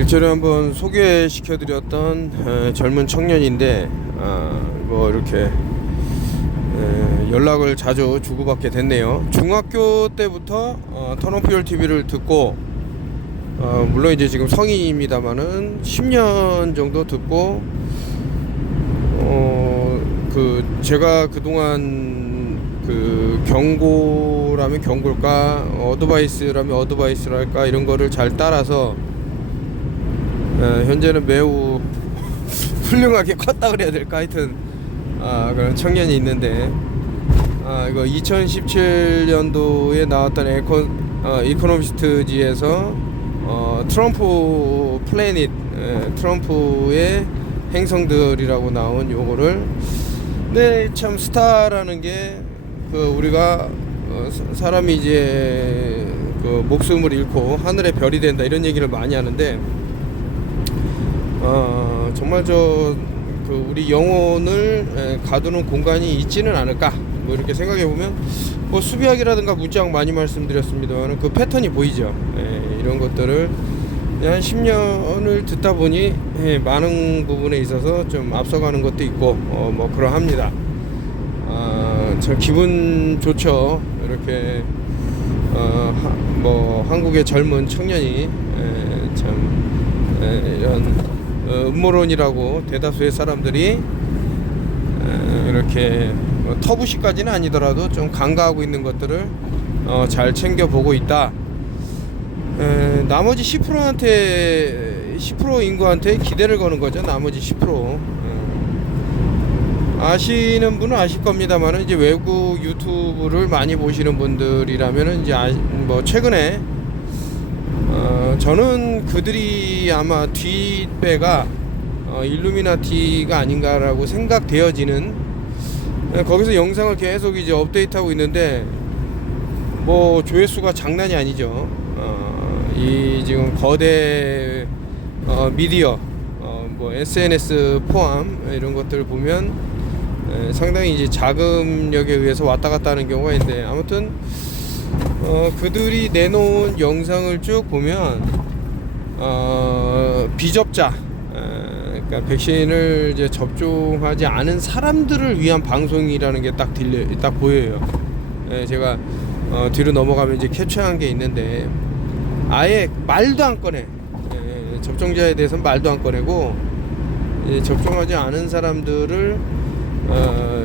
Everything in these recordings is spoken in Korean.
일전에 한번 소개시켜드렸던 젊은 청년인데 뭐 이렇게 연락을 자주 주고받게 됐네요. 중학교 때부터 턴오프 TV를 듣고 물론 이제 지금 성인입니다만은 10년 정도 듣고 제가 그동안 경고라면 경고일까, 어드바이스라면 어드바이스랄까, 이런 거를 잘 따라서 현재는 매우 훌륭하게 컸다 그래야 될까, 하여튼 그런 청년이 있는데, 이거 2017년도에 나왔던 이코노미스트지에서 트럼프 플래닛, 트럼프의 행성들이라고 나온 요거를, 근데 참 스타라는 게 우리가 사람이 이제 목숨을 잃고 하늘의 별이 된다, 이런 얘기를 많이 하는데, 정말 우리 영혼을 가두는 공간이 있지는 않을까, 뭐 이렇게 생각해 보면, 뭐 수비학이라든가 문장 많이 말씀드렸습니다만 그 패턴이 보이죠. 이런 것들을 한 10년을 듣다 보니 많은 부분에 있어서 좀 앞서가는 것도 있고 뭐 그러합니다. 참 기분 좋죠. 이렇게 뭐 한국의 젊은 청년이 참 이런 음모론이라고 대다수의 사람들이 이렇게 터부시까지는 아니더라도 좀 간과하고 있는 것들을 잘 챙겨보고 있다. 나머지 10% 인구한테 기대를 거는 거죠. 나머지 10%. 아시는 분은 아실 겁니다만은, 이제 외국 유튜브를 많이 보시는 분들이라면은 이제 뭐 최근에 저는 그들이 아마 뒷배가 일루미나티가 아닌가라고 생각되어지는, 거기서 영상을 계속 이제 업데이트하고 있는데, 뭐 조회수가 장난이 아니죠. 이 지금 거대 미디어, 뭐 SNS 포함 이런 것들을 보면 상당히 이제 자금력에 의해서 왔다 갔다 하는 경우가 있는데, 아무튼 그들이 내놓은 영상을 쭉 보면 비접자, 그러니까 백신을 이제 접종하지 않은 사람들을 위한 방송이라는 게 딱 보여요. 제가 뒤로 넘어가면 이제 캡처한 게 있는데, 아예 말도 안 꺼내. 접종자에 대해서는 말도 안 꺼내고, 접종하지 않은 사람들을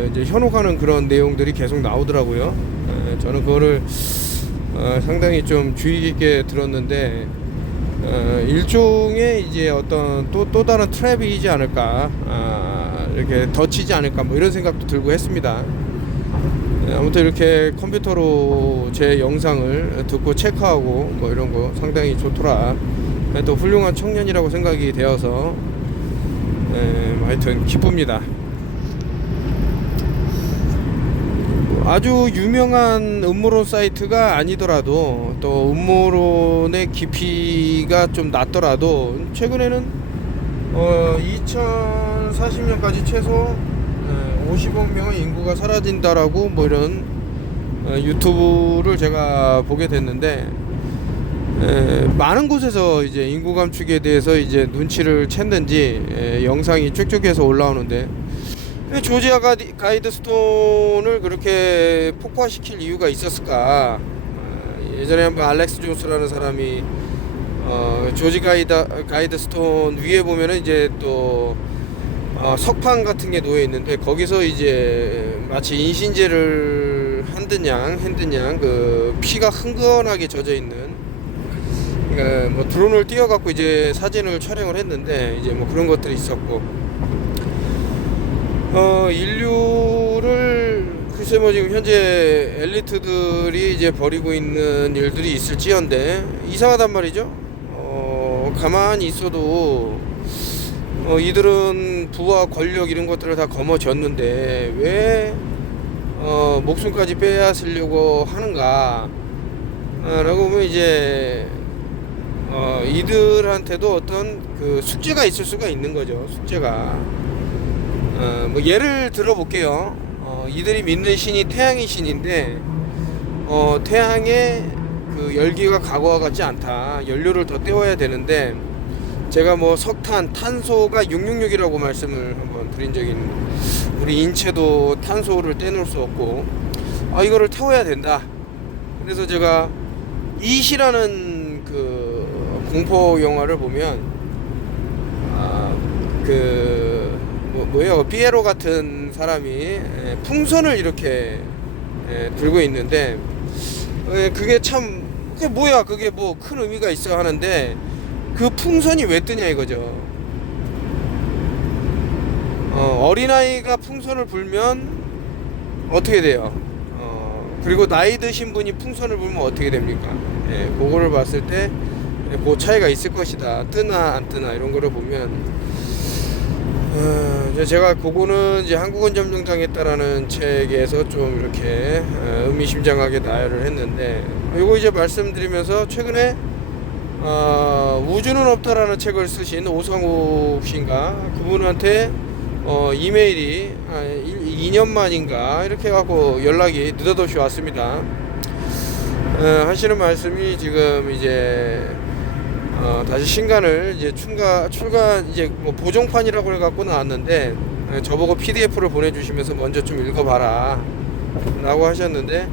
이제 현혹하는 그런 내용들이 계속 나오더라고요. 저는 그거를 상당히 좀 주의 깊게 들었는데, 일종의 이제 어떤 또 다른 트랩이지 않을까, 이렇게 덧치지 않을까, 뭐 이런 생각도 들고 했습니다. 아무튼 이렇게 컴퓨터로 제 영상을 듣고 체크하고 뭐 이런 거 상당히 좋더라, 또 훌륭한 청년이라고 생각이 되어서 하여튼 기쁩니다. 아주 유명한 음모론 사이트가 아니더라도, 또 음모론의 깊이가 좀 낮더라도, 최근에는 2040년까지 최소 50억 명의 인구가 사라진다라고 뭐 이런 유튜브를 제가 보게 됐는데, 많은 곳에서 이제 인구 감축에 대해서 이제 눈치를 챘는지 영상이 쭉쭉해서 올라오는데, 조지아 가이드스톤을 그렇게 폭파시킬 이유가 있었을까? 예전에 한번 알렉스 존스라는 사람이 조지 가이드스톤 위에 보면은 이제 또 석판 같은 게 놓여 있는데, 거기서 이제 마치 인신제를 한 듯 양 그 피가 흥건하게 젖어 있는, 그러니까 뭐 드론을 띄워갖고 이제 사진을 촬영을 했는데, 이제 뭐 그런 것들이 있었고, 인류를 글쎄 뭐 지금 현재 엘리트들이 이제 벌이고 있는 일들이 있을지언데 이상하단 말이죠. 가만히 있어도 이들은 부와 권력 이런 것들을 다 거머쥐었는데 왜 목숨까지 빼앗으려고 하는가 라고 보면, 이제 이들한테도 어떤 그 숙제가 있을 수가 있는 거죠. 숙제가 뭐 예를 들어 볼게요. 이들이 믿는 신이 태양의 신인데, 태양의 그 열기가 과거와 같지 않다, 연료를 더 떼워야 되는데, 제가 뭐 석탄, 탄소가 666이라고 말씀을 한번 드린 적이 있는데, 우리 인체도 탄소를 떼놓을 수 없고, 이거를 태워야 된다. 그래서 제가 이시라는 그 공포 영화를 보면, 뭐예요? 피에로 같은 사람이 풍선을 이렇게 들고 있는데, 그게 참, 그게 뭐야? 그게 뭐 큰 의미가 있어 하는데, 그 풍선이 왜 뜨냐 이거죠. 어린아이가 풍선을 불면 어떻게 돼요? 그리고 나이 드신 분이 풍선을 불면 어떻게 됩니까? 그거를 봤을 때 그 차이가 있을 것이다. 뜨나 안 뜨나 이런 거를 보면, 제가 그거는 이제 한국은 점령당했다라는 책에서 좀 이렇게 의미심장하게 나열을 했는데, 이거 이제 말씀드리면서 최근에 우주는 없다라는 책을 쓰신 오성욱 씨인가 그분한테 이메일이 2년 만인가 이렇게 하고 연락이 느닷없이 왔습니다. 하시는 말씀이 지금 이제 다시 신간을 이제 출가 이제 뭐 보정판이라고 해갖고 나왔는데, 저보고 PDF를 보내주시면서 먼저 좀 읽어봐라 라고 하셨는데,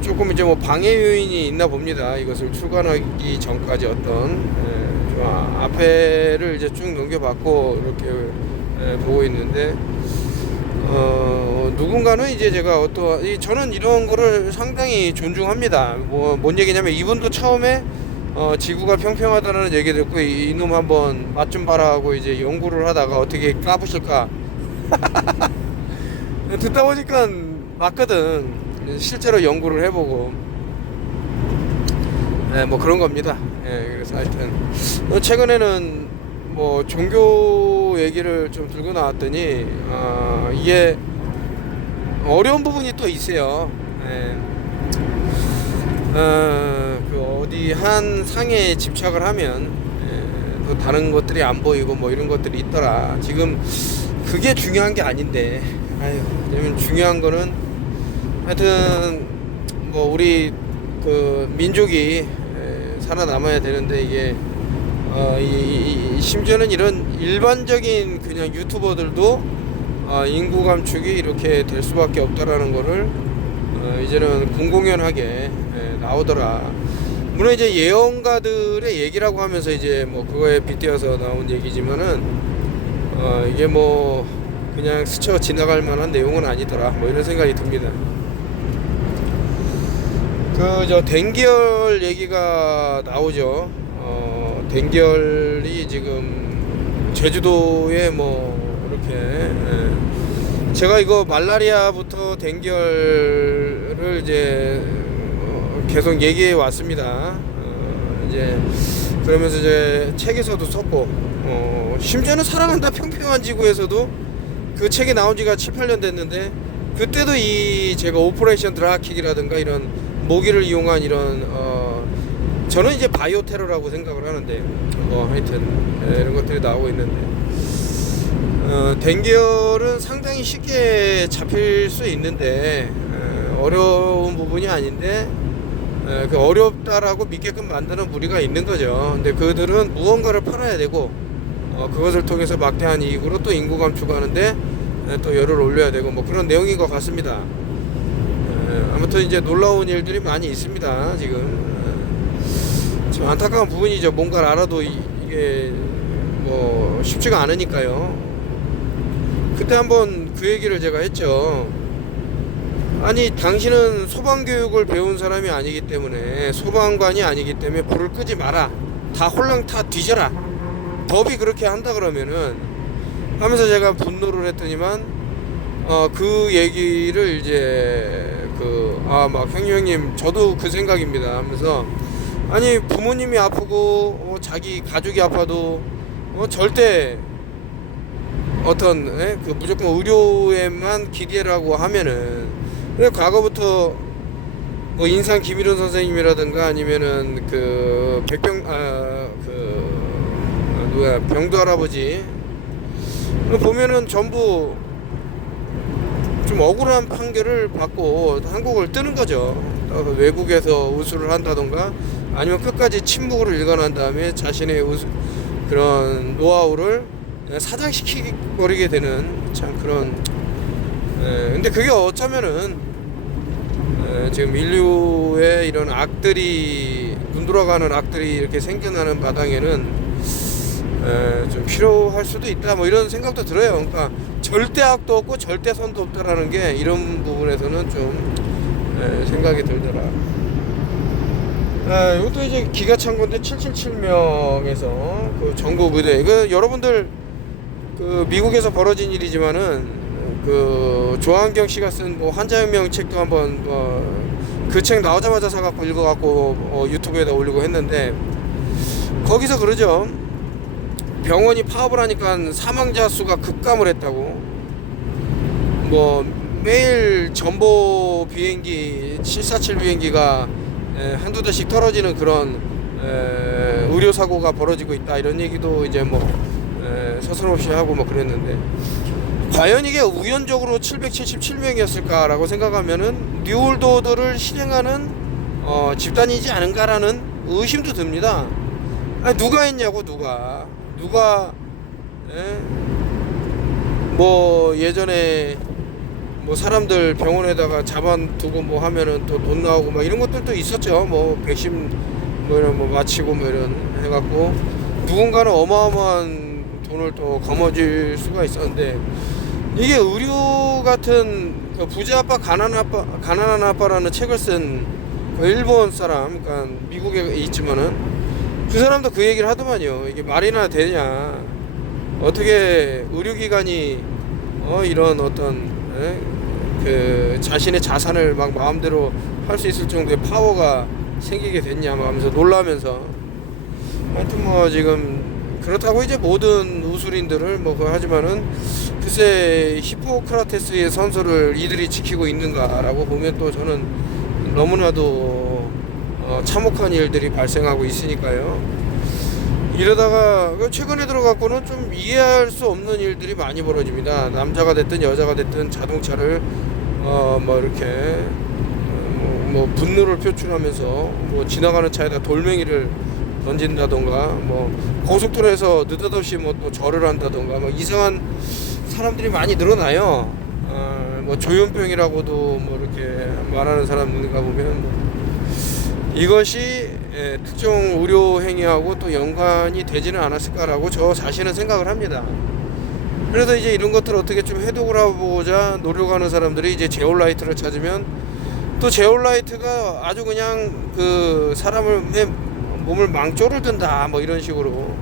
조금 이제 뭐 방해 요인이 있나 봅니다. 이것을 출간하기 전까지 좀 앞에를 이제 쭉 넘겨봤고 이렇게 보고 있는데, 누군가는 이제 제가 저는 이런 거를 상당히 존중합니다. 뭔 얘기냐면, 이분도 처음에 지구가 평평하다는 얘기 듣고 이놈 한번 맛 좀 봐라 하고 이제 연구를 하다가 어떻게 까부실까 듣다 보니까 맞거든. 실제로 연구를 해보고, 뭐 그런 겁니다. 그래서 하여튼 최근에는 뭐 종교 얘기를 좀 들고 나왔더니, 이게 어려운 부분이 또 있어요. 그 어디 한 상에 집착을 하면 또 다른 것들이 안 보이고 뭐 이런 것들이 있더라. 지금 그게 중요한 게 아닌데, 왜냐면 중요한 거는 하여튼 뭐 우리 그 민족이 살아남아야 되는데, 이게 심지어는 이런 일반적인 그냥 유튜버들도 인구 감축이 이렇게 될 수밖에 없다라는 거를 이제는 공공연하게 나오더라. 물론 이제 예언가들의 얘기라고 하면서 이제 뭐 그거에 빗대어서 나온 얘기지만은, 이게 뭐 그냥 스쳐 지나갈 만한 내용은 아니더라, 뭐 이런 생각이 듭니다. 저 댕기열 얘기가 나오죠. 댕기열이 지금 제주도에 뭐 이렇게, 제가 이거 말라리아부터 댕기열을 이제 계속 얘기해 왔습니다. 이제 그러면서 이제 책에서도 썼고, 심지어는 사랑한다 평평한 지구에서도 그 책이 나온 지가 7, 8년 됐는데, 그때도 제가 오퍼레이션 드라킥이라든가 이런 모기를 이용한 이런 저는 이제 바이오 테러라고 생각을 하는데, 하여튼 이런 것들이 나오고 있는데, 댕기열은 상당히 쉽게 잡힐 수 있는데, 어려운 부분이 아닌데, 그 어렵다라고 믿게끔 만드는 무리가 있는 거죠. 근데 그들은 무언가를 팔아야 되고, 그것을 통해서 막대한 이익으로 또 인구 감축하는데 또 열을 올려야 되고, 뭐 그런 내용인 것 같습니다. 아무튼 이제 놀라운 일들이 많이 있습니다. 지금 좀 안타까운 부분이죠. 뭔가를 알아도 이게 뭐 쉽지가 않으니까요. 그때 한번 그 얘기를 제가 했죠. 아니, 당신은 소방교육을 배운 사람이 아니기 때문에, 소방관이 아니기 때문에 불을 끄지 마라, 다 홀랑 타 뒤져라, 법이 그렇게 한다 그러면은 하면서 제가 분노를 했더니만, 그 얘기를 이제 막 형님 저도 그 생각입니다 하면서, 아니 부모님이 아프고 자기 가족이 아파도 절대 그 무조건 의료에만 기대라고 하면은, 과거부터 뭐 인상 김일원 선생님이라든가 아니면은 병도 할아버지 보면은 전부 좀 억울한 판결을 받고 한국을 뜨는 거죠. 외국에서 우수를 한다던가 아니면 끝까지 침묵으로 일관한 다음에 자신의 그런 노하우를 사장시키버리게 되는 참 그런 근데 그게 어쩌면은 지금 인류의 이런 악들이 눈 돌아가는 악들이 이렇게 생겨나는 마당에는 좀 필요할 수도 있다 뭐 이런 생각도 들어요. 그러니까 절대 악도 없고 절대 선도 없다라는 게 이런 부분에서는 좀 생각이 들더라. 이것도 이제 기가 찬 건데 777명에서 그 전국 의대 그 여러분들 그 미국에서 벌어진 일이지만은 그 조한경 씨가 쓴 뭐 환자혁명 책도 한번 그 책 나오자마자 사갖고 읽어갖고 유튜브에다 올리고 했는데 거기서 그러죠. 병원이 파업을 하니까 사망자 수가 급감을 했다고. 뭐 매일 전보 비행기 747 비행기가 한두 대씩 떨어지는 그런 의료 사고가 벌어지고 있다 이런 얘기도 이제 뭐 서슴없이 하고 뭐 그랬는데 과연 이게 우연적으로 777명이었을까라고 생각하면은 뉴월드 오더를 실행하는 집단이지 않은가라는 의심도 듭니다. 아니, 누가 했냐고 누가 뭐 예전에 뭐 사람들 병원에다가 잡아두고 뭐 하면은 또 돈 나오고 막 이런 것들도 있었죠. 뭐 백신 뭐 이런 뭐 마치고 뭐 이런 해갖고 누군가는 어마어마한 돈을 또 거머쥘 수가 있었는데 이게 의료 같은 그 부자 아빠 가난한 아빠라는 책을 쓴 그 일본 사람 그러니까 미국에 있지만은 그 사람도 그 얘기를 하더만요. 이게 말이나 되냐 어떻게 의료기관이 이런 어떤 그 자신의 자산을 막 마음대로 할 수 있을 정도의 파워가 생기게 됐냐 하면서 놀라면서 하여튼 뭐 지금 그렇다고 이제 모든 우술인들을 뭐 하지만은 글쎄 히포크라테스의 선서를 이들이 지키고 있는가라고 보면 또 저는 너무나도 참혹한 일들이 발생하고 있으니까요. 이러다가 최근에 들어갖고는 좀 이해할 수 없는 일들이 많이 벌어집니다. 남자가 됐든 여자가 됐든 자동차를 뭐 이렇게 뭐 분노를 표출하면서 뭐 지나가는 차에다 돌멩이를 던진다던가 뭐 고속도로에서 느닷없이 뭐 또 절을 한다던가 뭐 이상한 사람들이 많이 늘어나요. 뭐 조현병이라고도 뭐 이렇게 말하는 사람들가 보면 뭐 이것이 특정 의료 행위하고 또 연관이 되지는 않았을까라고 저 자신은 생각을 합니다. 그래서 이제 이런 것들을 어떻게 좀 해독을 하고자 노력하는 사람들이 이제 제올라이트를 찾으면 또 제올라이트가 아주 그냥 그 사람을 몸을 망조를 든다 뭐 이런 식으로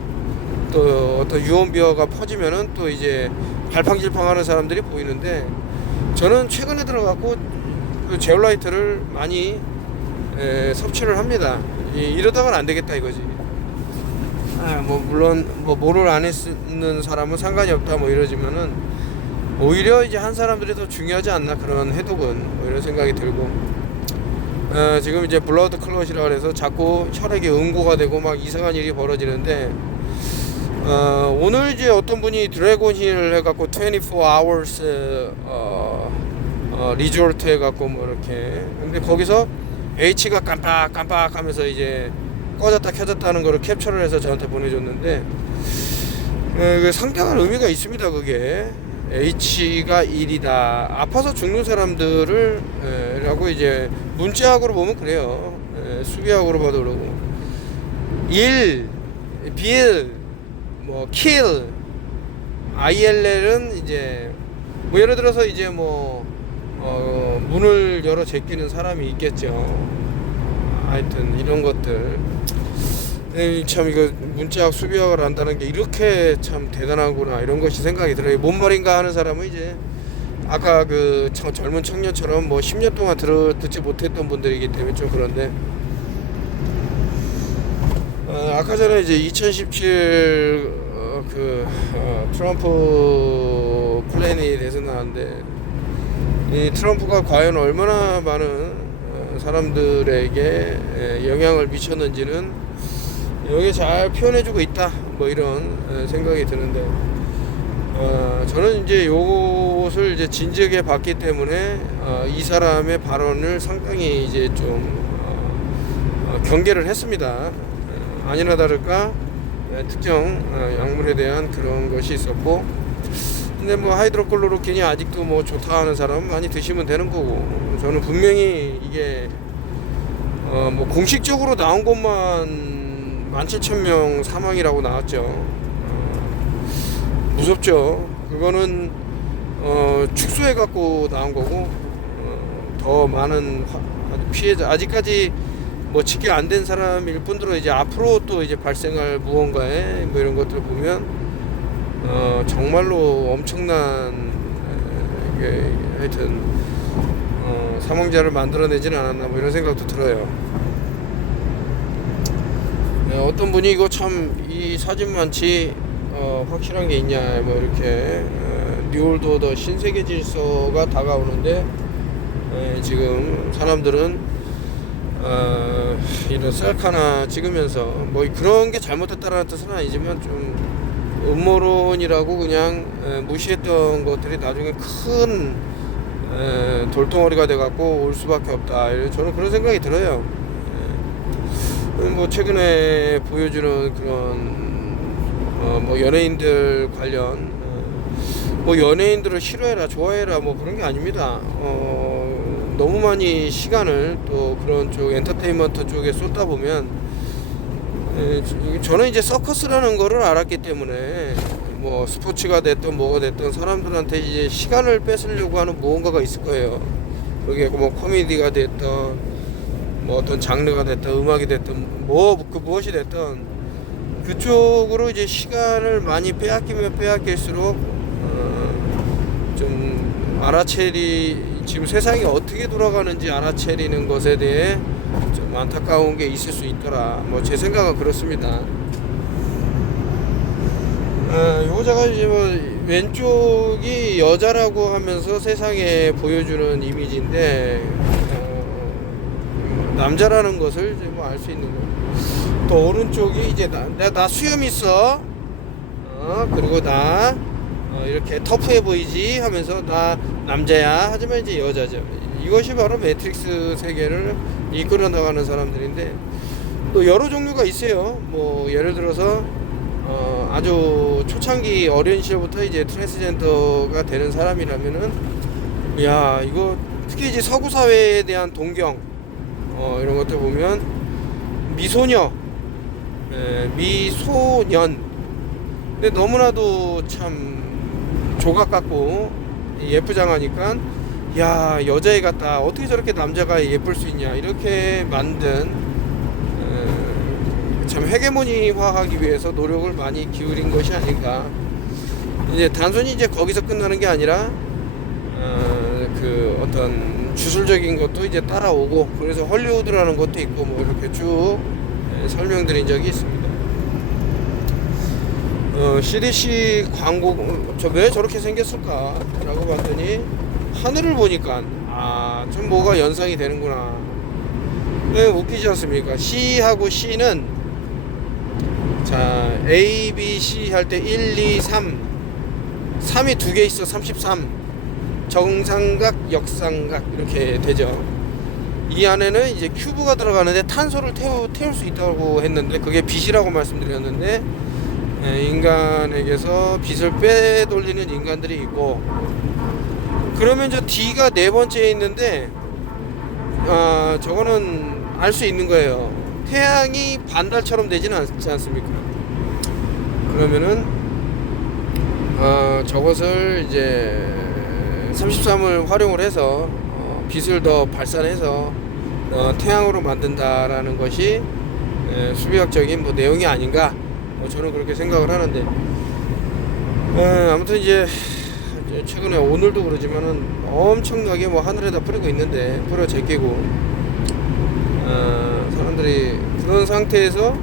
또 어떤 유언비어가 퍼지면은 또 이제 갈팡질팡하는 사람들이 보이는데 저는 최근에 들어갖고 그 제올라이트를 많이 섭취를 합니다. 이러다가는 안 되겠다 이거지. 뭐 물론 뭐 뭐를 안 했는 사람은 상관이 없다 뭐 이러지만은 오히려 이제 한 사람들이 더 중요하지 않나 그런 해독은 뭐 이런 생각이 들고 지금 이제 블러드 클롯이라 그래서 자꾸 혈액이 응고가 되고 막 이상한 일이 벌어지는데 오늘 이제 어떤 분이 드래곤힐 해갖고 24 hours 리조트 해갖고 뭐 이렇게 근데 거기서 H가 깜빡깜빡 하면서 이제 꺼졌다 켜졌다는 거를 캡처를 해서 저한테 보내줬는데 상당한 의미가 있습니다. 그게 H가 1이다 아파서 죽는 사람들을 라고 이제 문자학으로 보면 그래요. 수비학으로 봐도 그러고 1 빌 뭐 kill ILL은 이제 뭐 예를 들어서 이제 뭐 문을 열어 제끼는 사람이 있겠죠. 하여튼 이런 것들 참 이거 문자학 수비학을 한다는 게 이렇게 참 대단하구나 이런 것이 생각이 들어요. 뭔 말인가 하는 사람은 이제 아까 그 젊은 청년처럼 뭐 10년 동안 듣지 못했던 분들이기 때문에 좀 그런데 아까 전에 이제 2017 트럼프 플랜이 돼서 나왔는데 이 트럼프가 과연 얼마나 많은 사람들에게 영향을 미쳤는지는 여기 잘 표현해주고 있다 뭐 이런 생각이 드는데 저는 이제 요것을 이제 진지하게 봤기 때문에 이 사람의 발언을 상당히 이제 좀 경계를 했습니다. 아니나 다를까 특정 약물에 대한 그런 것이 있었고, 근데 뭐 하이드로클로로킨이 아직도 뭐 좋다 하는 사람은 많이 드시면 되는 거고, 저는 분명히 이게 뭐 공식적으로 나온 것만 17,000명 사망이라고 나왔죠. 무섭죠. 그거는 축소해 갖고 나온 거고, 더 많은 피해자, 아직까지 뭐 집계 안 된 사람일 뿐더러 이제 앞으로 또 이제 발생할 무언가에 뭐 이런 것들을 보면 정말로 엄청난 이게 하여튼 사망자를 만들어내지는 않았나 뭐 이런 생각도 들어요. 어떤 분이 이거 참 이 사진만치 확실한 게 있냐 뭐 이렇게 뉴월드 오더 신세계 질서가 다가오는데 지금 사람들은 이런 셀카나 찍으면서 뭐 그런 게 잘못됐다라는 뜻은 아니지만 좀 음모론이라고 그냥 무시했던 것들이 나중에 큰 돌덩어리가 돼갖고 올 수밖에 없다. 저는 그런 생각이 들어요. 뭐 최근에 보여주는 그런 뭐 연예인들 관련 뭐 연예인들을 싫어해라 좋아해라 뭐 그런 게 아닙니다. 너무 많이 시간을 또 그런 쪽 엔터테인먼트 쪽에 쏟다 보면 저는 이제 서커스라는 거를 알았기 때문에 뭐 스포츠가 됐든 뭐가 됐든 사람들한테 이제 시간을 뺏으려고 하는 무언가가 있을 거예요. 그게 뭐 코미디가 됐든 뭐 어떤 장르가 됐든 음악이 됐든 뭐 그 무엇이 됐든 그쪽으로 이제 시간을 많이 빼앗기면 빼앗길수록 좀 알아채리 지금 세상이 어떻게 돌아가는지 알아채리는 것에 대해 좀 안타까운 게 있을 수 있더라. 뭐 제 생각은 그렇습니다. 요자가 이제 뭐 왼쪽이 여자라고 하면서 세상에 보여주는 이미지인데 남자라는 것을 이제 뭐 알 수 있는 거예요. 또 오른쪽이 이제 나 수염 있어. 그리고 나 이렇게 터프해 보이지 하면서 나 남자야 하지만 이제 여자죠. 이것이 바로 매트릭스 세계를 이끌어 나가는 사람들인데 또 여러 종류가 있어요. 뭐 예를 들어서 아주 초창기 어린 시절부터 이제 트랜스젠더가 되는 사람이라면은 야 이거 특히 이제 서구 사회에 대한 동경 이런 것들 보면 미소녀 미소년 근데 너무나도 참 조각 같고 예쁘장하니까 야 여자애 같다 어떻게 저렇게 남자가 예쁠 수 있냐 이렇게 만든 참 헤게모니화하기 위해서 노력을 많이 기울인 것이 아닌가. 이제 단순히 이제 거기서 끝나는 게 아니라 그 어떤 주술적인 것도 이제 따라오고 그래서 헐리우드라는 것도 있고 뭐 이렇게 쭉 설명드린 적이 있습니다. CDC 광고 왜 저렇게 생겼을까 라고 봤더니 하늘을 보니까 좀 뭐가 연상이 되는구나. 왜 웃기지 않습니까? C하고 C는 자 A, B, C 할 때 1, 2, 3 3이 두 개 있어 33 정삼각 역삼각 이렇게 되죠. 이 안에는 이제 큐브가 들어가는데 탄소를 태울 수 있다고 했는데 그게 빛이라고 말씀드렸는데 인간에게서 빛을 빼돌리는 인간들이 있고 그러면 저 D가 네 번째에 있는데 저거는 알 수 있는 거예요. 태양이 반달처럼 되지는 않지 않습니까? 그러면은 저것을 이제 33을 활용을 해서 빛을 더 발산해서 태양으로 만든다라는 것이 수비학적인 뭐 내용이 아닌가 저는 그렇게 생각을 하는데 아무튼 이제 최근에 오늘도 그러지만은 엄청나게 뭐 하늘에다 뿌리고 있는데 뿌려 제끼고 사람들이 그런 상태에서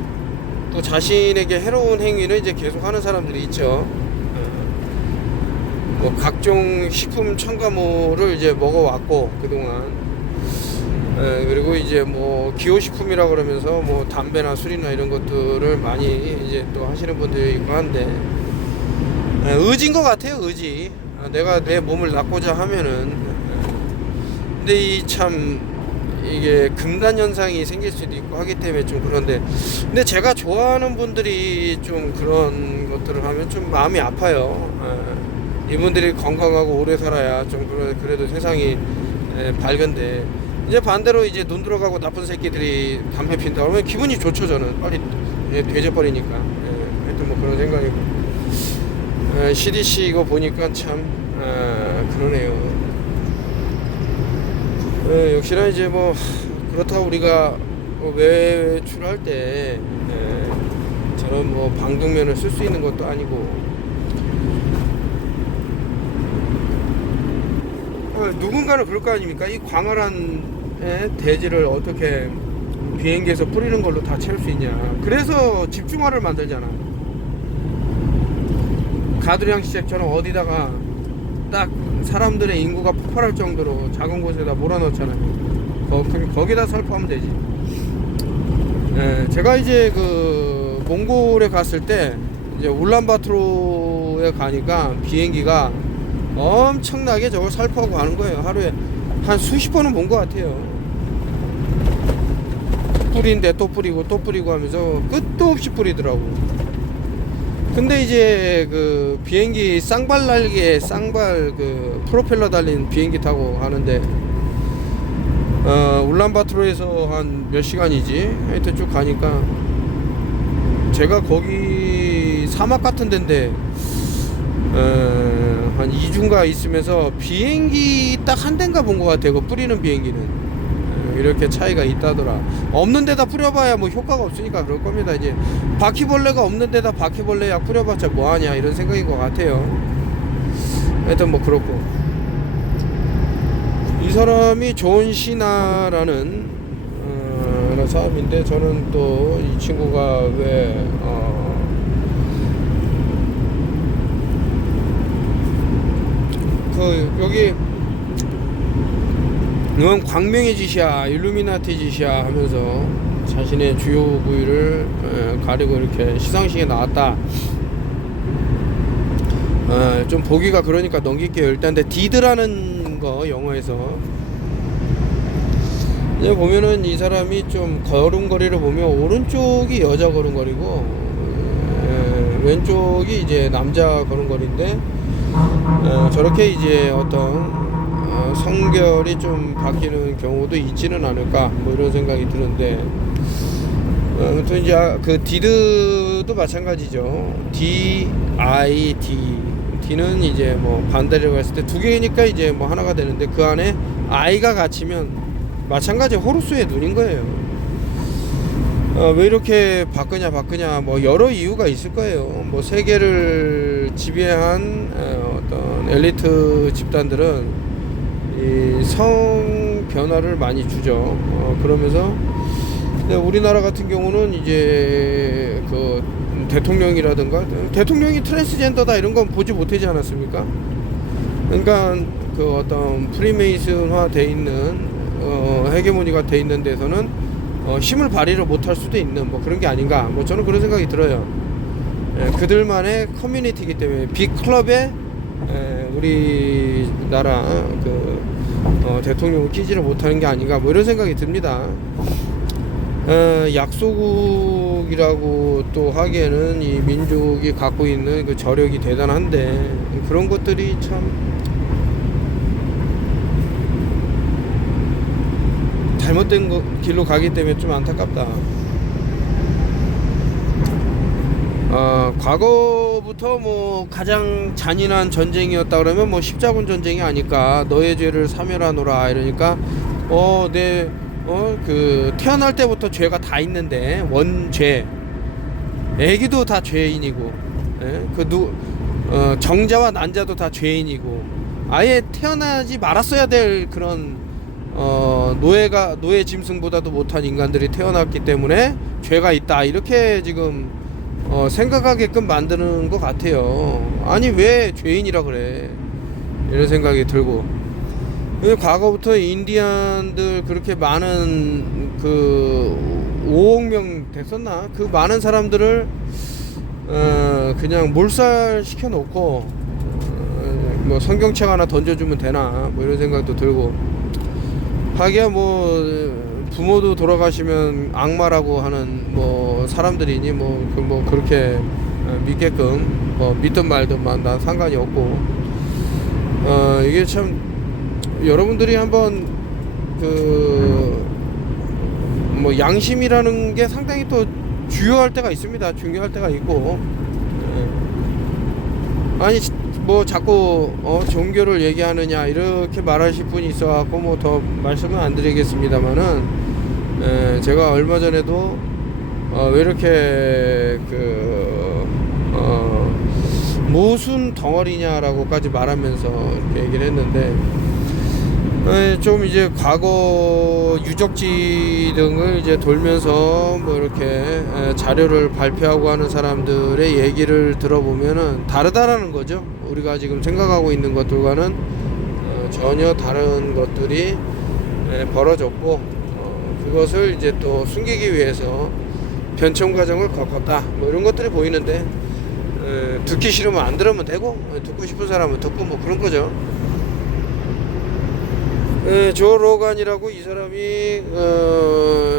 또 자신에게 해로운 행위를 이제 계속 하는 사람들이 있죠. 뭐 각종 식품 첨가물을 이제 먹어왔고 그동안 그리고 이제 뭐 기호식품이라 그러면서 뭐 담배나 술이나 이런 것들을 많이 이제 또 하시는 분들이 있고 한데 의지인 것 같아요. 의지. 내가 내 몸을 낫고자 하면은 근데 이 참 이게 금단 현상이 생길 수도 있고 하기 때문에 좀 그런데, 근데 제가 좋아하는 분들이 좀 그런 것들을 하면 좀 마음이 아파요. 이분들이 건강하고 오래 살아야 좀 그래도 세상이 밝은데, 이제 반대로 이제 눈 들어가고 나쁜 새끼들이 담배 핀다 그러면 기분이 좋죠. 저는 빨리 돼져버리니까. 하여튼 뭐 그런 생각이고, CDC 이거 보니까 참 그러네요. 역시나 이제 뭐 그렇다고 우리가 외출할 때 저런 뭐 방독면을 쓸 수 있는 것도 아니고, 누군가는 그럴 거 아닙니까? 이 광활한 대지를 어떻게 비행기에서 뿌리는 걸로 다 채울 수 있냐. 그래서 집중화를 만들잖아. 가두량 시책처럼 어디다가 딱 사람들의 인구가 폭발할 정도로 작은 곳에다 몰아넣잖아요. 거기다 살포하면 되지. 제가 이제 그 몽골에 갔을 때 이제 울란바토르에 가니까 비행기가 엄청나게 저걸 살포하고 가는 거예요. 하루에 한 수십 번은 본 것 같아요. 뿌리는데 또 뿌리고 또 뿌리고 하면서 끝도 없이 뿌리더라고. 근데 이제 그 비행기 쌍발 날개, 쌍발 그 프로펠러 달린 비행기 타고 가는데, 울란바토르에서 한 몇 시간이지? 하여튼 쭉 가니까, 제가 거기 사막 같은 데인데, 한 2주인가 있으면서 비행기 딱 한 대인가 본 것 같아요. 그 뿌리는 비행기는. 이렇게 차이가 있다더라. 없는 데다 뿌려봐야 뭐 효과가 없으니까 그럴 겁니다. 이제 바퀴벌레가 없는 데다 바퀴벌레 약 뿌려봤자 뭐하냐 이런 생각인 것 같아요. 하여튼 뭐 그렇고, 이 사람이 존 시나라는 사람인데, 저는 또 이 친구가 왜 여기 넌 광명의 짓이야, 일루미나티 짓이야 하면서 자신의 주요 부위를 가리고 이렇게 시상식에 나왔다. 좀 보기가 그러니까 넘길게요. 일단 근데 디드라는 거 영어에서 이제 보면은 이 사람이 좀 걸음걸이를 보면 오른쪽이 여자 걸음걸이고 왼쪽이 이제 남자 걸음걸이인데, 저렇게 이제 어떤 성별이 좀 바뀌는 경우도 있지는 않을까 뭐 이런 생각이 드는데, 아무튼 이제 그 디드도 마찬가지죠. D는 이제 뭐 반대로 갔을 때 두 개니까 이제 뭐 하나가 되는데, 그 안에 I가 갇히면 마찬가지 호루스의 눈인 거예요. 왜 이렇게 바꾸냐 뭐 여러 이유가 있을 거예요. 뭐 세계를 지배한 어떤 엘리트 집단들은 이 성 변화를 많이 주죠. 그러면서 근데 우리나라 같은 경우는 이제 그 대통령이라든가, 대통령이 트랜스젠더다 이런 건 보지 못하지 않았습니까? 그러니까 그 어떤 프리메이슨화 돼 있는 헤게모니가 돼 있는 데서는 힘을 발휘를 못할 수도 있는 뭐 그런 게 아닌가, 뭐 저는 그런 생각이 들어요. 그들만의 커뮤니티이기 때문에 빅클럽에 우리나라 그 대통령을 끼지를 못하는 게 아닌가 뭐 이런 생각이 듭니다. 약소국이라고 또 하기에는 이 민족이 갖고 있는 그 저력이 대단한데, 그런 것들이 참 잘못된 길로 가기 때문에 좀 안타깝다. 과거부터 뭐 가장 잔인한 전쟁이었다 그러면 뭐 십자군 전쟁이 아닐까, 너의 죄를 사멸하노라 이러니까 그 태어날 때부터 죄가 다 있는데, 원죄, 애기도 다 죄인이고, 정자와 난자도 다 죄인이고, 아예 태어나지 말았어야 될 그런 노예 짐승보다도 못한 인간들이 태어났기 때문에 죄가 있다, 이렇게 지금 생각하게끔 만드는 것 같아요. 아니 왜 죄인이라 그래, 이런 생각이 들고, 과거부터 인디안들 그렇게 많은 그 5억 명 됐었나, 그 많은 사람들을 그냥 몰살시켜 놓고 뭐 성경책 하나 던져주면 되나 뭐 이런 생각도 들고, 하기야 뭐 부모도 돌아가시면 악마라고 하는 뭐 사람들이니 뭐 그렇게 믿게끔 뭐 믿든 말든만 난 상관이 없고, 이게 참 여러분들이 한번 그 뭐 양심이라는 게 상당히 또 중요할 때가 있습니다. 중요할 때가 있고, 아니 뭐 자꾸 종교를 얘기하느냐 이렇게 말하실 분이 있어갖고 뭐 더 말씀은 안 드리겠습니다만은, 제가 얼마 전에도 왜 이렇게 모순 덩어리냐라고까지 말하면서 이렇게 얘기를 했는데, 좀 이제 과거 유적지 등을 이제 돌면서 뭐 이렇게 자료를 발표하고 하는 사람들의 얘기를 들어보면은 다르다라는 거죠. 우리가 지금 생각하고 있는 것들과는 전혀 다른 것들이 벌어졌고, 그것을 이제 또 숨기기 위해서 변청 과정을 겪었다 뭐 이런 것들이 보이는데, 듣기 싫으면 안 들으면 되고, 듣고 싶은 사람은 듣고 뭐 그런 거죠. 조 로간이라고 이 사람이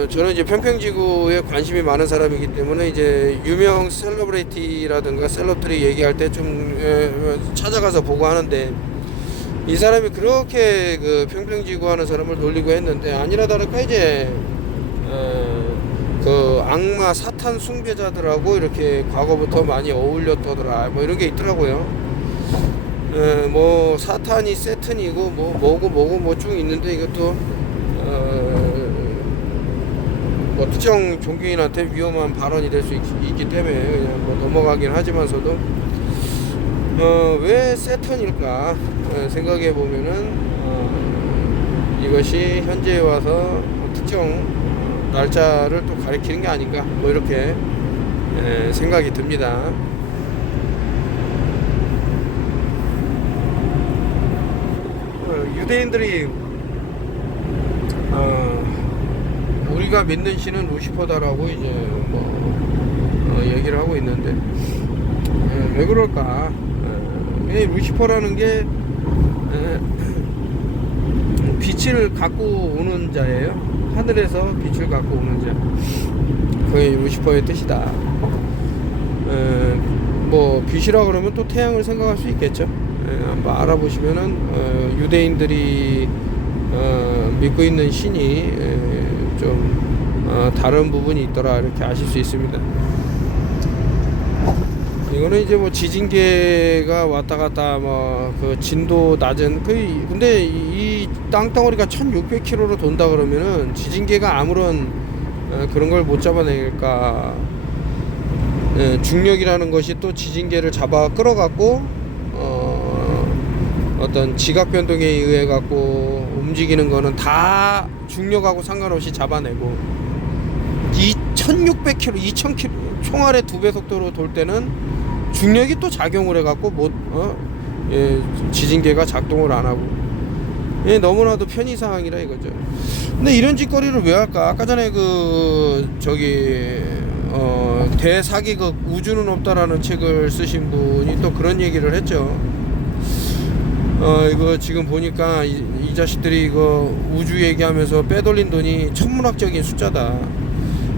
저는 이제 평평지구에 관심이 많은 사람이기 때문에 이제 유명 셀러브리티라든가 셀럽들이 얘기할 때 좀 찾아가서 보고 하는데, 이 사람이 그렇게 그 평평지구 하는 사람을 놀리고 했는데, 아니라 다를까 이제 그 악마 사탄 숭배자들하고 이렇게 과거부터 많이 어울렸더라 뭐 이런 게 있더라고요. 뭐 사탄이 세튼이고 뭐고 뭐 쭉 있는데, 이것도 뭐 특정 종교인한테 위험한 발언이 될 수 있기 때문에 그냥 뭐 넘어가긴 하지만서도, 왜 세턴일까 생각해 보면은 이것이 현재에 와서 특정 날짜를 또 가리키는 게 아닌가 뭐 이렇게 생각이 듭니다. 유대인들이 우리가 믿는 신은 루시퍼다라고 이제 뭐 얘기를 하고 있는데, 왜 그럴까? 루시퍼라는 게 빛을 갖고 오는 자예요. 하늘에서 빛을 갖고 오는 자, 그게 루시퍼의 뜻이다. 뭐 빛이라 그러면 또 태양을 생각할 수 있겠죠. 한번 알아보시면은 유대인들이 믿고 있는 신이 좀 다른 부분이 있더라 이렇게 아실 수 있습니다. 이거는 이제 뭐 지진계가 왔다 갔다 뭐 그 진도 낮은 근데 이 땅덩어리가 1600km로 돈다 그러면은 지진계가 아무런 그런 걸 못 잡아낼까. 중력이라는 것이 또 지진계를 잡아 끌어갖고 어떤 지각 변동에 의해 갖고 움직이는 거는 다 중력하고 상관없이 잡아내고, 1600km, 2000km 총알의 2배 속도로 돌 때는 중력이 또 작용을 해 갖고 지진계가 작동을 안 하고, 너무나도 편의사항이라 이거죠. 근데 이런 짓거리를 왜 할까? 아까 전에 대사기극 우주는 없다라는 책을 쓰신 분이 또 그런 얘기를 했죠. 이거 지금 보니까 이 자식들이 이거 우주 얘기하면서 빼돌린 돈이 천문학적인 숫자다.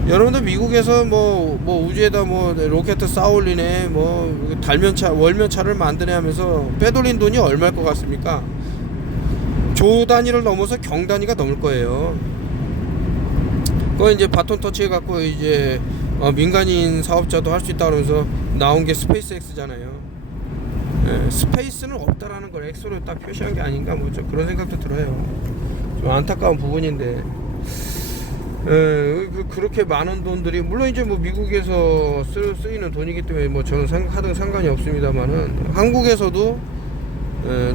여러분들 미국에서 뭐 우주에다 뭐 로켓 쌓아올리네, 뭐 달면차 월면차를 만드네 하면서 빼돌린 돈이 얼마일 것 같습니까? 조 단위를 넘어서 경 단위가 넘을 거예요. 그거 이제 바톤 터치해 갖고 이제 민간인 사업자도 할 수 있다 그러면서 나온 게 스페이스X잖아요. 스페이스는 없다라는 걸 엑소로 딱 표시한 게 아닌가 뭐 그런 생각도 들어요. 좀 안타까운 부분인데, 그렇게 많은 돈들이 물론 이제 뭐 미국에서 쓰이는 돈이기 때문에 뭐 저는 하든 상관이 없습니다만은, 한국에서도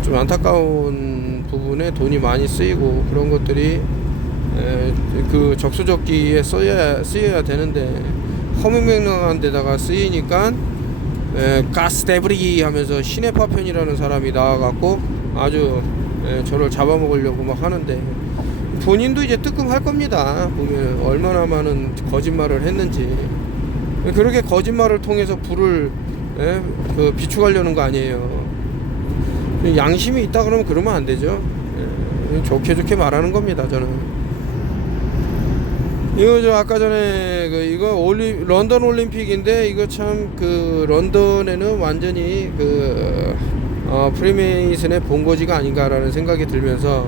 좀 안타까운 부분에 돈이 많이 쓰이고 그런 것들이 그 적수적기에 쓰여야 되는데 허무맹랑한 데다가 쓰이니까 가스 데브리 하면서 신의 파편이라는 사람이 나와갖고 아주 저를 잡아먹으려고 막 하는데, 본인도 이제 뜨끔할 겁니다. 보면 얼마나 많은 거짓말을 했는지. 그렇게 거짓말을 통해서 불을 비추가려는 거 아니에요. 양심이 있다 그러면 그러면 안 되죠. 좋게 말하는 겁니다. 저는 이거 저 아까 전에 이거 런던 올림픽인데 이거 참 런던에는 완전히 프리메이슨의 본거지가 아닌가라는 생각이 들면서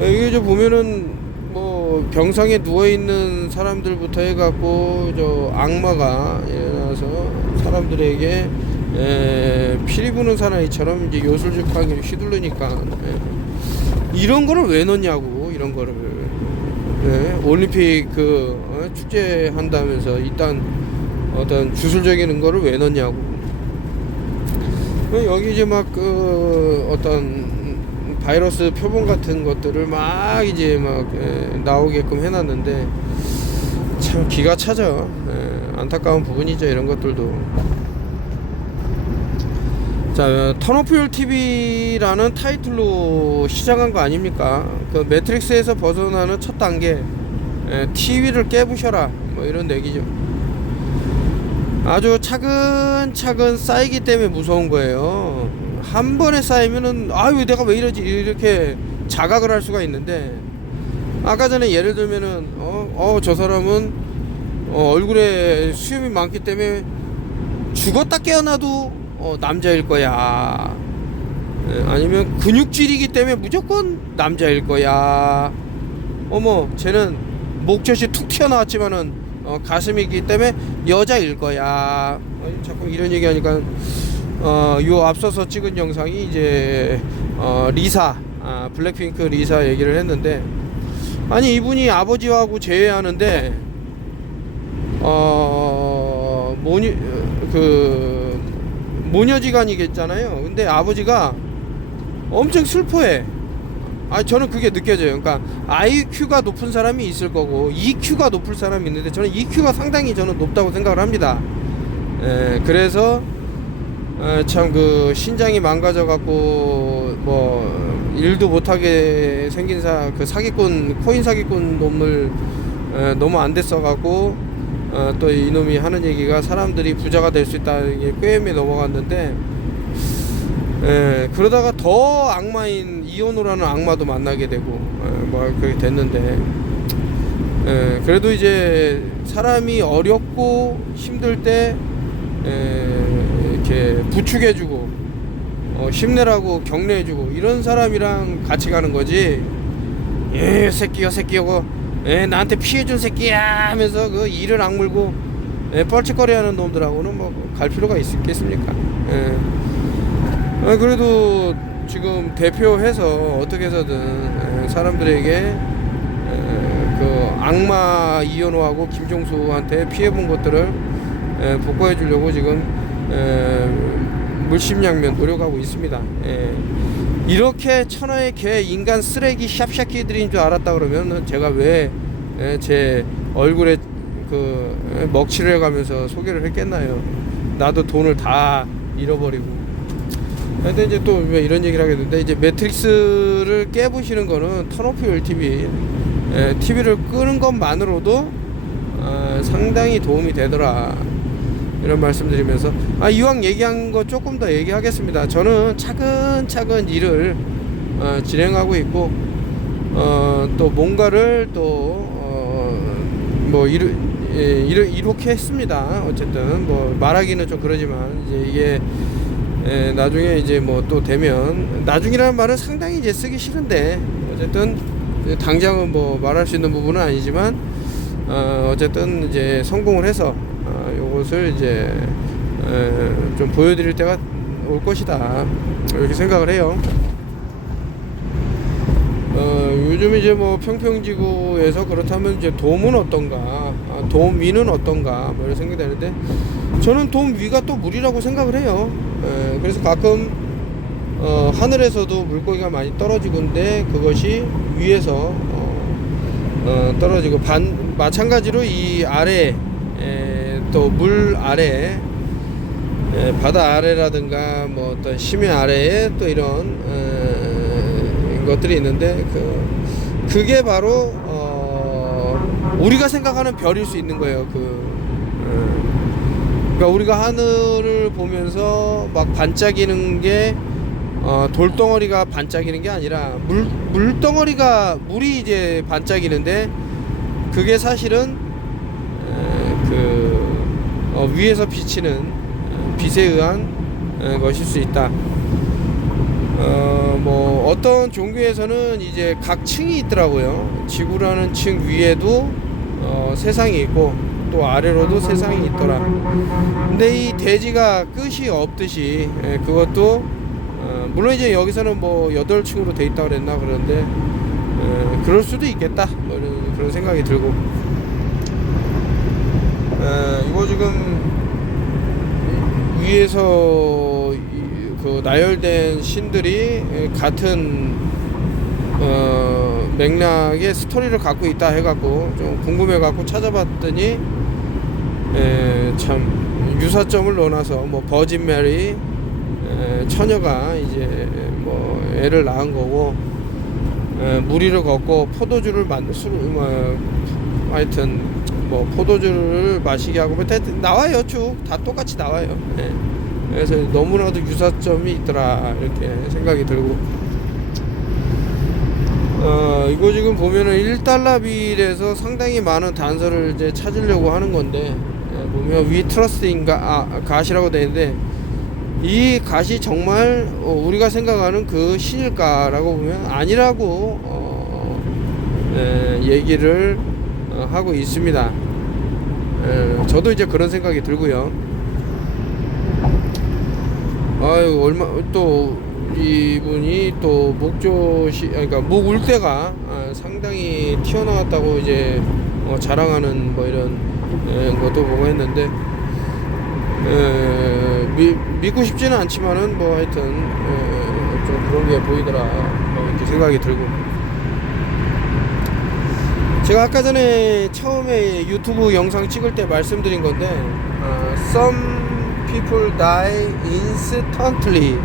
이게 저 보면은 뭐 병상에 누워 있는 사람들부터 해갖고 저 악마가 일어나서 사람들에게 피리 부는 사나이처럼 이제 요술죽하게 휘두르니까 이런 거를 왜 넣냐고. 이런 거를 올림픽 축제 한다면서 일단 어떤 주술적인 거를 왜 넣냐고. 여기 이제 막 어떤 바이러스 표본 같은 것들을 막 이제 막 나오게끔 해놨는데 참 기가 차죠. 안타까운 부분이죠. 이런 것들도. 자, 턴오프 TV라는 타이틀로 시작한 거 아닙니까? 그 매트릭스에서 벗어나는 첫 단계, TV를 깨부셔라, 뭐 이런 얘기죠. 아주 차근차근 쌓이기 때문에 무서운 거예요. 한 번에 쌓이면은 아유 내가 왜 이러지 이렇게 자각을 할 수가 있는데, 아까 전에 예를 들면은 저 사람은 얼굴에 수염이 많기 때문에 죽었다 깨어나도 남자일 거야. 아니면 근육질이기 때문에 무조건 남자일 거야. 어머 쟤는 목젖이 툭 튀어나왔지만은 가슴이 있기 때문에 여자일 거야. 자꾸 이런 얘기하니까 요 앞서서 찍은 영상이 이제 리사, 블랙핑크 리사 얘기를 했는데, 아니 이분이 아버지하고 재회하는데 모녀지간이겠잖아요. 근데 아버지가 엄청 슬퍼해. 저는 그게 느껴져요. 그러니까 IQ가 높은 사람이 있을 거고 EQ가 높을 사람이 있는데, 저는 EQ가 상당히 저는 높다고 생각을 합니다. 그래서 참 신장이 망가져 갖고 뭐 일도 못하게 생긴 사기꾼, 코인 사기꾼 놈을 너무 안 됐어 갖고 또 이놈이 하는 얘기가 사람들이 부자가 될 수 있다는 게 꿰매 넘어갔는데, 그러다가 더 악마인 이오노라는 악마도 만나게 되고 뭐 그렇게 됐는데, 그래도 이제 사람이 어렵고 힘들 때 이렇게 부축해주고 힘내라고 격려해주고 이런 사람이랑 같이 가는 거지. 새끼고 나한테 피해준 새끼야 하면서 이를 악물고 뻘짓거리하는 놈들하고는 뭐 갈 필요가 있겠습니까? 그래도 지금 대표해서 어떻게 해서든 사람들에게 악마 이현호하고 김종수한테 피해본 것들을 복구해 주려고 지금 물심양면 노력하고 있습니다. 이렇게 천하의 개 인간 쓰레기 샵샤키들인 줄 알았다 그러면 제가 왜 제 얼굴에 먹칠을 해가면서 소개를 했겠나요? 나도 돈을 다 잃어버리고. 근데 이제 또 왜 이런 얘기를 하겠는데, 이제 매트릭스를 깨부시는 거는 턴오프 TV, TV를 끄는 것만으로도 상당히 도움이 되더라, 이런 말씀드리면서 이왕 얘기한 거 조금 더 얘기하겠습니다. 저는 차근차근 일을 진행하고 있고 또 뭔가를 또 뭐 이렇게 했습니다. 어쨌든 뭐 말하기는 좀 그러지만 이제 이게 나중에 이제 뭐 또 되면, 나중이라는 말은 상당히 이제 쓰기 싫은데 어쨌든 당장은 뭐 말할 수 있는 부분은 아니지만 어쨌든 이제 성공을 해서 요것을 이제 좀 보여드릴 때가 올 것이다, 이렇게 생각을 해요. 요즘 이제 뭐 평평지구에서 그렇다면 이제 돔은 어떤가, 돔 위는 어떤가, 뭐 이런 생각이 드는데, 저는 돔 위가 또 물이라고 생각을 해요. 그래서 가끔 하늘에서도 물고기가 많이 떨어지는데 그것이 위에서 떨어지고, 마찬가지로 이 아래 또 물 아래, 바다 아래라든가 뭐 어떤 심해 아래에 또 이런 것들이 있는데, 그게 바로 우리가 생각하는 별일 수 있는 거예요. 그러니까 우리가 하늘을 보면서 막 반짝이는 게 돌덩어리가 반짝이는 게 아니라 물이 이제 반짝이는데, 그게 사실은 위에서 비치는 빛에 의한 것일 수 있다. 뭐 어떤 종교에서는 이제 각 층이 있더라고요. 지구라는 층 위에도 세상이 있고 또 아래로도 세상이 있더라. 근데 이 대지가 끝이 없듯이, 그것도 물론 이제 여기서는 뭐 8층으로 돼 있다고 그랬나 그런데, 그럴 수도 있겠다, 뭐 그런 생각이 들고, 이거 지금 위에서 그 나열된 신들이 같은 맥락의 스토리를 갖고 있다 해갖고 좀 궁금해갖고 찾아봤더니, 참 유사점을 넣어놔서 뭐 버진 메리, 처녀가 이제 뭐 애를 낳은 거고, 무리를 걷고 포도주를 하여튼 뭐 포도주를 마시게 하고 뭐 나와요. 쭉 다 똑같이 나와요. 그래서 너무나도 유사점이 있더라, 이렇게 생각이 들고, 이거 지금 보면은 1달러 빌에서 상당히 많은 단서를 이제 찾으려고 하는 건데, 보면 위 트러스트인가 갓이라고 되어 있는데, 이 갓이 정말 우리가 생각하는 그 신일까라고 보면 아니라고 얘기를 하고 있습니다. 저도 이제 그런 생각이 들고요. 아유, 또 이분이 또 그러니까 목 울 때가 상당히 튀어나왔다고 이제 자랑하는 뭐 이런 것도 보고 했는데, 믿고 싶지는 않지만은 뭐 하여튼 좀 그런 게 보이더라, 뭐 이렇게 생각이 들고, 제가 아까 전에 처음에 유튜브 영상 찍을 때 말씀드린 건데, some people die instantly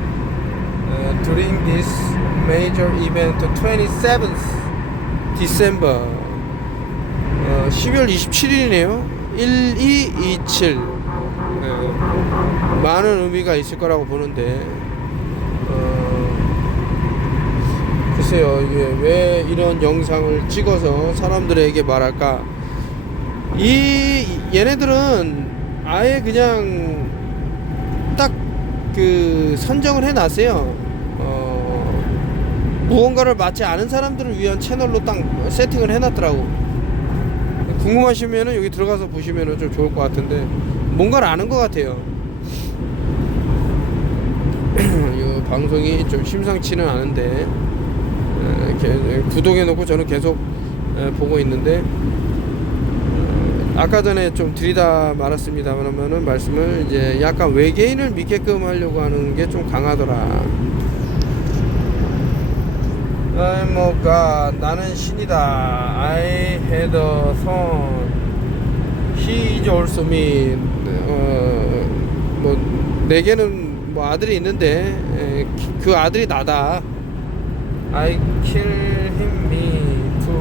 during this major event 27th December, 12월 27일이네요 1227. 많은 의미가 있을 거라고 보는데, 글쎄요, 이게 왜 이런 영상을 찍어서 사람들에게 말할까. 얘네들은 아예 그냥 딱 그 선정을 해놨어요. 무언가를 맞지 않은 사람들을 위한 채널로 딱 세팅을 해놨더라고. 궁금하시면은 여기 들어가서 보시면은 좀 좋을 것 같은데, 뭔가를 아는 것 같아요. 이 방송이 좀 심상치는 않은데, 구독해놓고 저는 계속 보고 있는데, 아까 전에 좀 들이다 말았습니다만은 말씀을 이제 약간 외계인을 믿게끔 하려고 하는 게 좀 강하더라. 뭐가 나는 신이다. I had a son. He is also me. 뭐 내게는 뭐 아들이 있는데, 그 아들이 나다. I kill him me to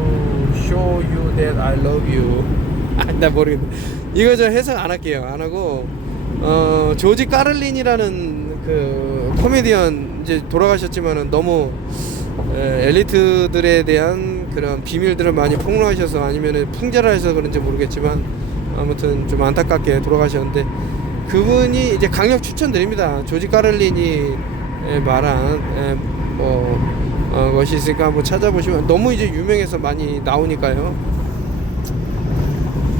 show you that I love you. 나 모르겠네. 이거 저 해석 안 할게요. 안 하고, 조지 까를린이라는 그 코미디언 이제 돌아가셨지만은 너무 엘리트들에 대한 그런 비밀들을 많이 폭로하셔서, 아니면은 풍자를 해서 그런지 모르겠지만 아무튼 좀 안타깝게 돌아가셨는데, 그분이 이제 강력 추천드립니다. 조지 까를린이 말한 것이 있으니까 한번 찾아보시면, 너무 이제 유명해서 많이 나오니까요.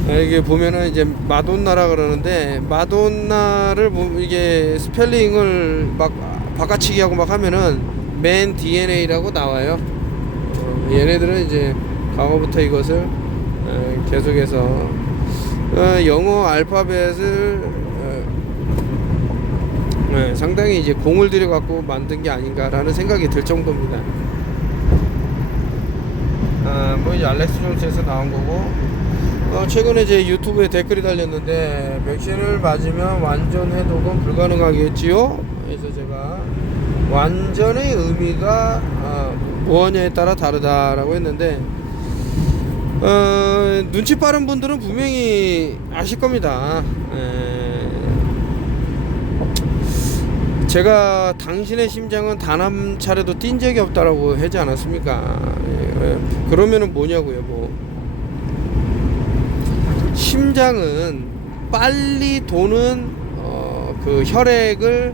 이게 보면은 이제 마돈나라 그러는데, 마돈나를 이게 스펠링을 막 바꿔치기 하고 막 하면은 맨 DNA라고 나와요. 얘네들은 이제 과거부터 이것을 계속해서 영어 알파벳을 상당히 이제 공을 들여 갖고 만든 게 아닌가라는 생각이 들 정도입니다. 뭐 이제 알렉스 존스에서 나온 거고, 최근에 제 유튜브에 댓글이 달렸는데, 백신을 맞으면 완전 해독은 불가능하겠지요? 그래서 제가 완전의 의미가 무엇냐에 따라 다르다라고 했는데, 눈치 빠른 분들은 분명히 아실 겁니다. 제가 당신의 심장은 단 한 차례도 뛴 적이 없다라고 하지 않았습니까? 그러면은 뭐냐고요, 뭐. 심장은 빨리 도는 그 혈액을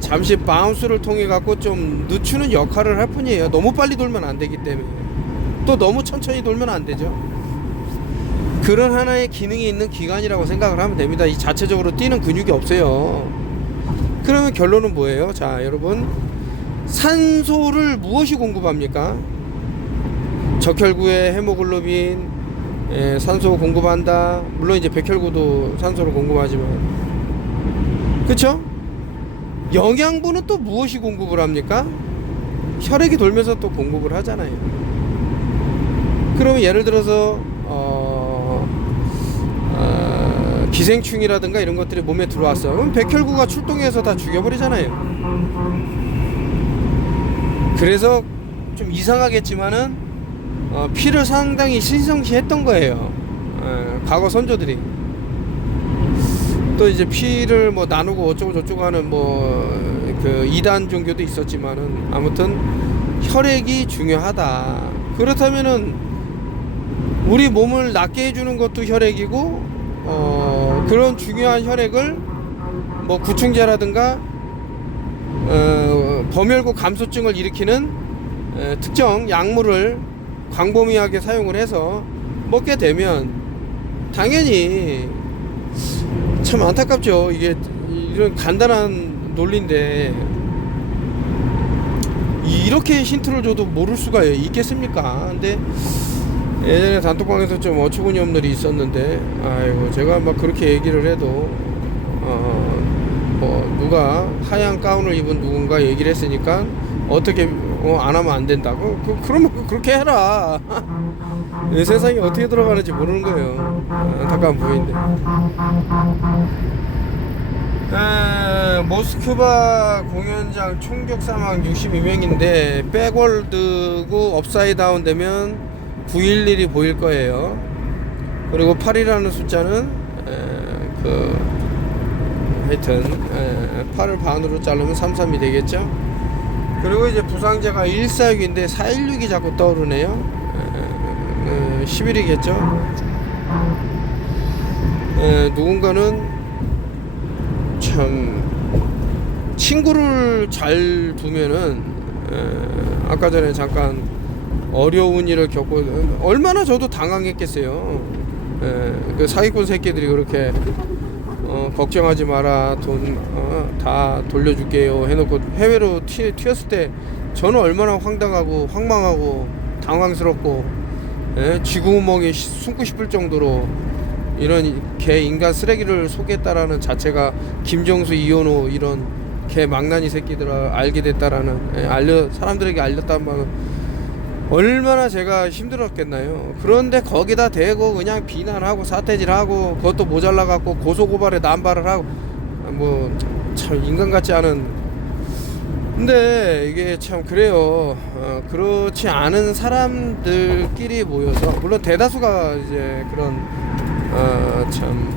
잠시 바운스를 통해 갖고 좀 늦추는 역할을 할 뿐이에요. 너무 빨리 돌면 안 되기 때문에. 또 너무 천천히 돌면 안 되죠. 그런 하나의 기능이 있는 기관이라고 생각을 하면 됩니다. 이 자체적으로 뛰는 근육이 없어요. 그러면 결론은 뭐예요? 자, 여러분, 산소를 무엇이 공급합니까? 적혈구에 헤모글로빈, 산소 공급한다. 물론 이제 백혈구도 산소를 공급하지만, 그쵸? 영양분은 또 무엇이 공급을 합니까? 혈액이 돌면서 또 공급을 하잖아요. 그러면 예를 들어서 기생충이라든가 이런 것들이 몸에 들어왔어. 그럼 백혈구가 출동해서 다 죽여버리잖아요. 그래서 좀 이상하겠지만은 피를 상당히 신성시했던 거예요. 과거 선조들이. 또 이제 피를 뭐 나누고 어쩌고 저쩌고 하는 뭐 그 이단 종교도 있었지만은 아무튼 혈액이 중요하다. 그렇다면은 우리 몸을 낫게 해주는 것도 혈액이고 그런 중요한 혈액을 뭐 구충제라든가 범혈구 감소증을 일으키는 특정 약물을 광범위하게 사용을 해서 먹게 되면 당연히 참 안타깝죠. 이게 이런 간단한 논리인데 이렇게 힌트를 줘도 모를 수가 있겠습니까? 근데 예전에 단톡방에서 좀 어처구니 없는 일이 있었는데, 아이고, 제가 막 그렇게 얘기를 해도 뭐 누가 하얀 가운을 입은 누군가 얘기를 했으니까 어떻게 안 하면 안 된다고? 그러면 그렇게 해라. 세상이 어떻게 돌아가는지 모르는 거예요. 안타까운 부분인데. 모스크바 공연장 총격 사망 62명인데 백월드고 업사이드다운 되면 911이 보일 거예요. 그리고 8이라는 숫자는 하여튼 8을 반으로 자르면 33이 되겠죠. 그리고 이제 부상자가 146인데 416이 자꾸 떠오르네요. 10일이겠죠. 누군가는 참 친구를 잘 두면은 아까 전에 잠깐 어려운 일을 겪고 얼마나 저도 당황했겠어요. 그 사기꾼 새끼들이 그렇게 걱정하지 마라, 돈 다 돌려줄게요 해놓고 해외로 튀었을 때 저는 얼마나 황당하고 황망하고 당황스럽고 쥐구멍에 숨고 싶을 정도로 이런 개 인간 쓰레기를 속였다라는 자체가 김정수, 이현호 이런 개 망나니 새끼들을 알게 됐다라는 사람들에게 알렸단 말은 얼마나 제가 힘들었겠나요. 그런데 거기다 대고 그냥 비난하고 사태질하고 그것도 모자라갖고 고소고발에 남발을 하고 뭐 참 인간 같지 않은. 근데 이게 참 그래요. 그렇지 않은 사람들끼리 모여서 물론 대다수가 이제 그런 참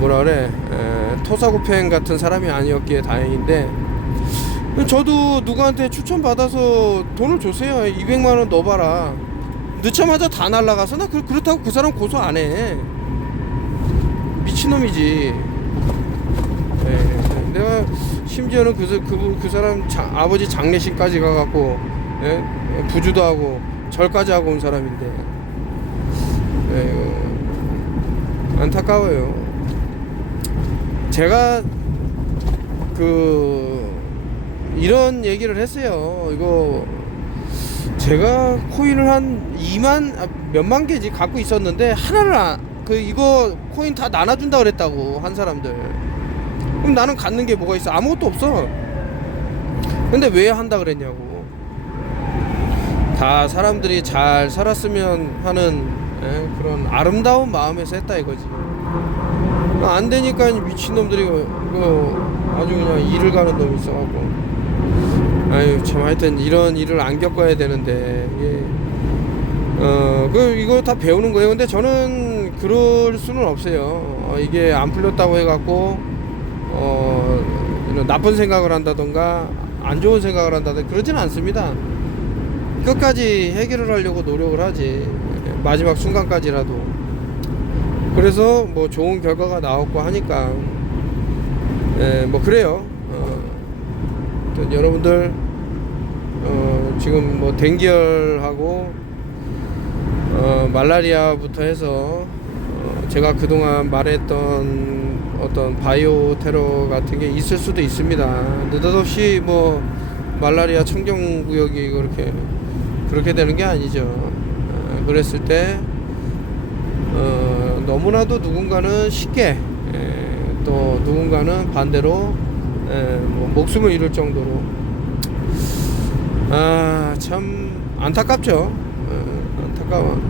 뭐라 그래 토사구팽 같은 사람이 아니었기에 다행인데, 저도 누구한테 추천받아서 돈을 줬어요. 200만원 넣어봐라. 넣자마자 다 날라가서 나 그렇다고 그 사람 고소 안 해. 미친놈이지. 내가 심지어는 그 사람 아버지 장례식까지 가갖고 부주도 하고 절까지 하고 온 사람인데 안타까워요. 제가 이런 얘기를 했어요. 이거 제가 코인을 한 2만 몇만 개지 갖고 있었는데 하나를 이거 코인 다 나눠준다 그랬다고 한 사람들. 그럼 나는 갖는 게 뭐가 있어? 아무것도 없어. 근데 왜 한다 그랬냐고. 다 사람들이 잘 살았으면 하는 그런 아름다운 마음에서 했다 이거지. 안 되니까 미친놈들이 아주 그냥 일을 가는 놈이 있어갖고, 아유 참 하여튼 이런 일을 안 겪어야 되는데 이거 다 배우는 거예요. 근데 저는 그럴 수는 없어요. 이게 안 풀렸다고 해갖고 나쁜 생각을 한다던가 안 좋은 생각을 한다던가 그러진 않습니다. 끝까지 해결을 하려고 노력을 하지, 마지막 순간까지라도. 그래서 뭐 좋은 결과가 나왔고 하니까 뭐 그래요. 여러분들 지금 뭐 댕기열하고 말라리아부터 해서 제가 그동안 말했던 어떤 바이오 테러 같은 게 있을 수도 있습니다. 느닷없이 뭐 말라리아 청정구역이 그렇게 되는 게 아니죠. 그랬을 때 너무나도 누군가는 쉽게, 또 누군가는 반대로 뭐 목숨을 잃을 정도로, 참 안타깝죠. 안타까워.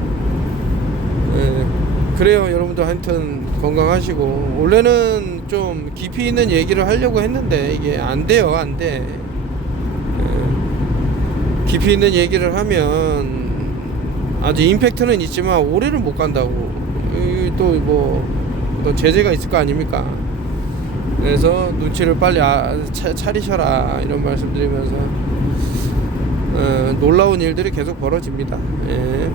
그래요. 여러분들 하여튼 건강하시고. 원래는 좀 깊이 있는 얘기를 하려고 했는데 이게 안 돼요. 안 돼. 깊이 있는 얘기를 하면 아주 임팩트는 있지만 오래를 못 간다고. 또 또 제재가 있을 거 아닙니까? 그래서 눈치를 빨리 차리셔라 이런 말씀 드리면서 놀라운 일들이 계속 벌어집니다. 예.